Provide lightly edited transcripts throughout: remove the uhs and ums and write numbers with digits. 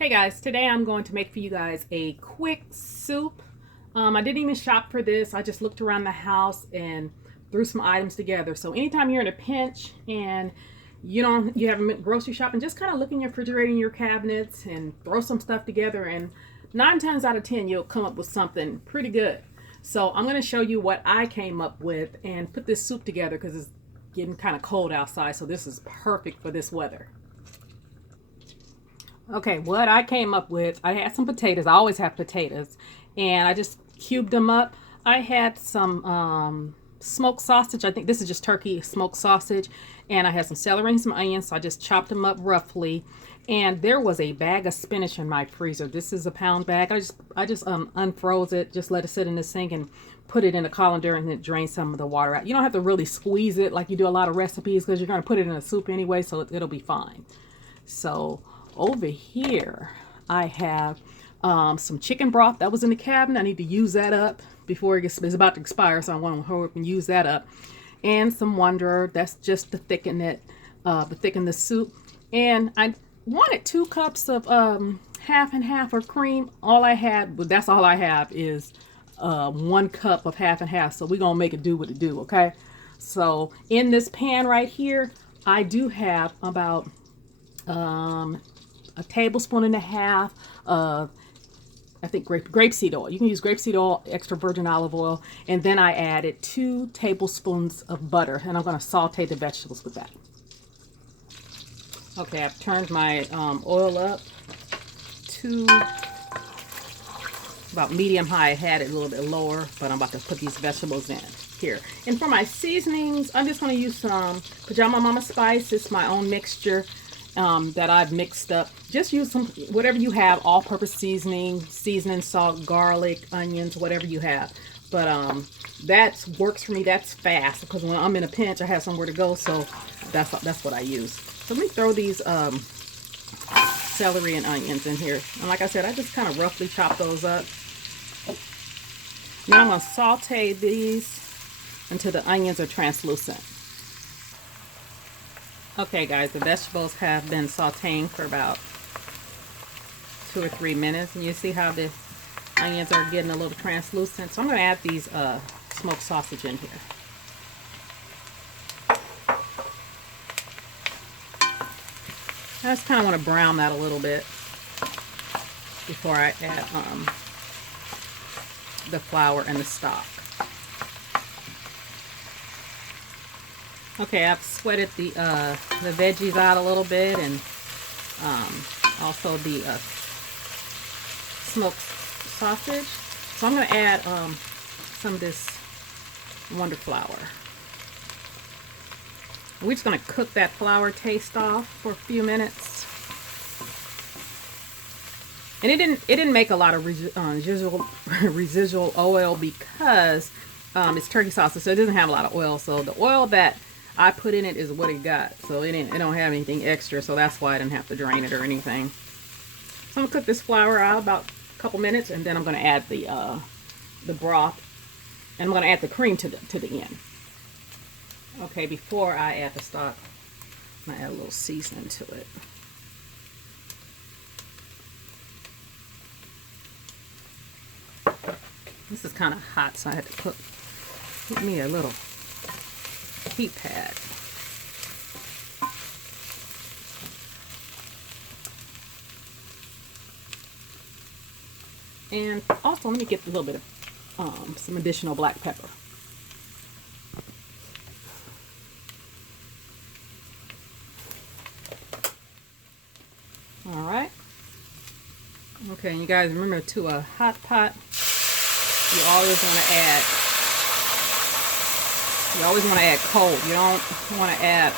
Hey guys, today I'm going to make for you guys a quick soup. I didn't even shop for this. I just looked around the house and threw some items together. So anytime you're in a pinch and you haven't grocery shopping, just kind of look in your refrigerator and your cabinets and throw some stuff together, and 9 times out of 10 you'll come up with something pretty good. So I'm going to show you what I came up with and put this soup together because it's getting kind of cold outside, so this is perfect for this weather. Okay, what I came up with, I had some potatoes. I always have potatoes. And I just cubed them up. I had some smoked sausage. I think this is just turkey smoked sausage. And I had some celery and some onions. So I just chopped them up roughly. And there was a bag of spinach in my freezer. This is a pound bag. I just unfroze it, just let it sit in the sink and put it in a colander, and it drains some of the water out. You don't have to really squeeze it like you do a lot of recipes because you're going to put it in a soup anyway, so it'll be fine. So over here I have some chicken broth that was in the cabinet. I need to use that up before it's about to expire, so I want to hurry up and use that up. And some Wanderer, that's just to thicken it, thicken the soup. And I wanted 2 cups of half and half or cream. All I had, but that's all I have, is 1 cup of half and half. So we're gonna make it do what it do, okay? So in this pan right here, I do have about a tablespoon and a half of, I think, grapeseed oil. You can use grapeseed oil, extra virgin olive oil, and then I added 2 tablespoons of butter, and I'm going to saute the vegetables with that. Okay, I've turned my oil up to about medium high. I had it a little bit lower, but I'm about to put these vegetables in here. And for my seasonings, I'm just going to use some Pajama Mama spice. It's my own mixture that I've mixed up. Just use some, whatever you have, all-purpose seasoning, salt, garlic, onions, whatever you have. But that works for me. That's fast because when I'm in a pinch, I have somewhere to go. So that's what I use. So let me throw these celery and onions in here. And like I said, I just kind of roughly chop those up. Now I'm going to saute these until the onions are translucent. Okay guys, the vegetables have been sauteing for about 2 or 3 minutes, and you see how the onions are getting a little translucent. So I'm going to add these smoked sausage in here. I just kind of want to brown that a little bit before I add the flour and the stock. Okay, I've sweated the veggies out a little bit, and also the smoked sausage. So I'm going to add some of this Wonder Flour. We're just going to cook that flour taste off for a few minutes. And it didn't make a lot of residual oil because it's turkey sausage, so it doesn't have a lot of oil. So the oil that I put in it is what it got. So it don't have anything extra, so that's why I didn't have to drain it or anything. So I'm gonna cook this flour out about a couple minutes, and then I'm gonna add the broth, and I'm gonna add the cream to the end. Okay, before I add the stock, I'm gonna add a little seasoning to it. This is kind of hot, so I had to put me a little heat pad. And also, let me get a little bit of some additional black pepper. All right. Okay, and you guys remember, to a hot pot, you always want to add cold. You don't want to add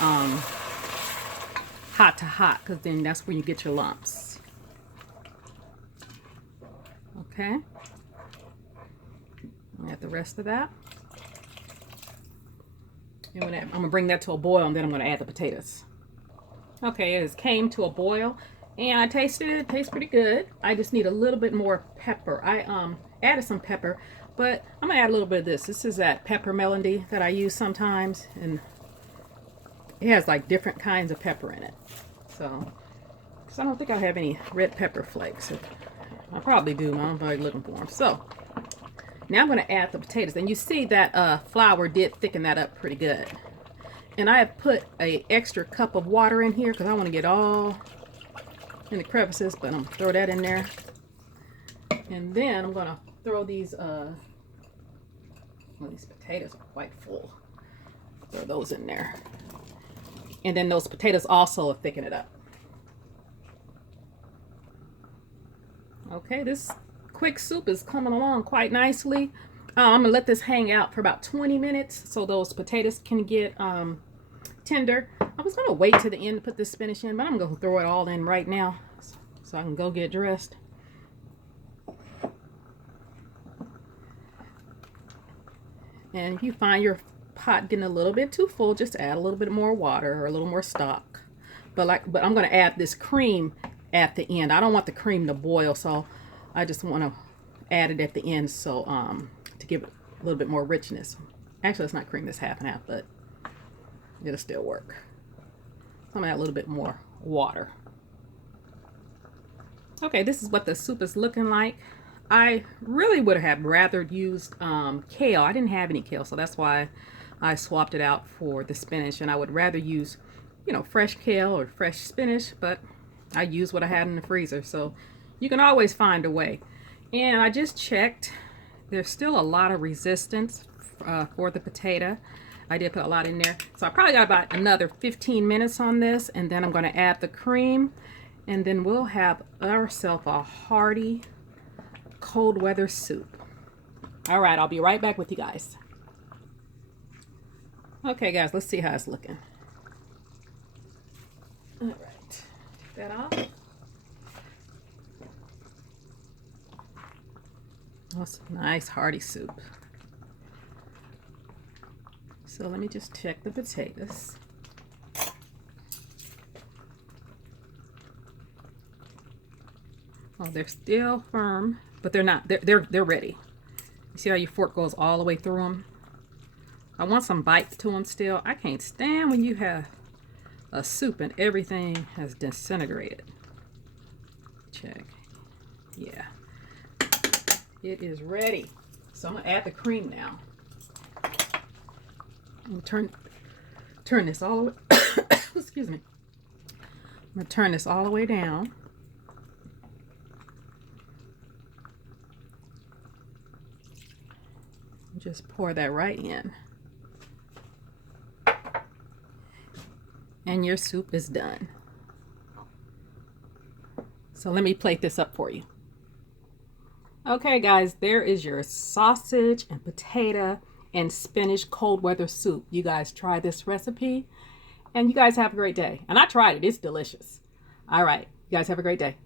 hot to hot, because then that's where you get your lumps. Okay. Add the rest of that. And I'm going to bring that to a boil, and then I'm going to add the potatoes. Okay, it came to a boil, and I tasted it. It tastes pretty good. I just need a little bit more pepper. I added some pepper, but I'm gonna add a little bit of this. This is that pepper melody that I use sometimes, and it has like different kinds of pepper in it. So So I don't think I have any red pepper flakes. I probably do, I'm probably looking for them. So now I'm going to add the potatoes. And you see that flour did thicken that up pretty good. And I have put an extra cup of water in here because I want to get all in the crevices, but I'm going to throw that in there. And then I'm going to throw these, well, these potatoes are quite full. Throw those in there. And then those potatoes also thicken it up. Okay, this quick soup is coming along quite nicely. I'm gonna let this hang out for about 20 minutes so those potatoes can get tender. I was gonna wait to the end to put this spinach in, but I'm gonna throw it all in right now so I can go get dressed. And if you find your pot getting a little bit too full, just add a little bit more water or a little more stock. But I'm gonna add this cream at the end. I don't want the cream to boil, so I just want to add it at the end so to give it a little bit more richness. Actually, it's not cream, it's half and half, but it'll still work. So I'm gonna add a little bit more water. Okay, this is what the soup is looking like. I really would have rather used kale. I didn't have any kale, so that's why I swapped it out for the spinach. And I would rather use, you know, fresh kale or fresh spinach, but I used what I had in the freezer, so you can always find a way. And I just checked. There's still a lot of resistance for the potato. I did put a lot in there. So I probably got about another 15 minutes on this, and then I'm going to add the cream, and then we'll have ourselves a hearty cold weather soup. All right, I'll be right back with you guys. Okay, guys, let's see how it's looking. All right. That off. That's a nice hearty soup. So let me just check the potatoes. Oh, they're still firm, but they're not. They're ready. You see how your fork goes all the way through them? I want some bite to them still. I can't stand when you have a soup and everything has disintegrated. Check. Yeah. It is ready. So I'm gonna add the cream now. I'm gonna turn this all the way excuse me. I'm gonna turn this all the way down. Just pour that right in. And your soup is done. So let me plate this up for you. Okay guys, there is your sausage and potato and spinach cold weather soup. You guys try this recipe and you guys have a great day. And I tried it, it's delicious. All right, you guys have a great day.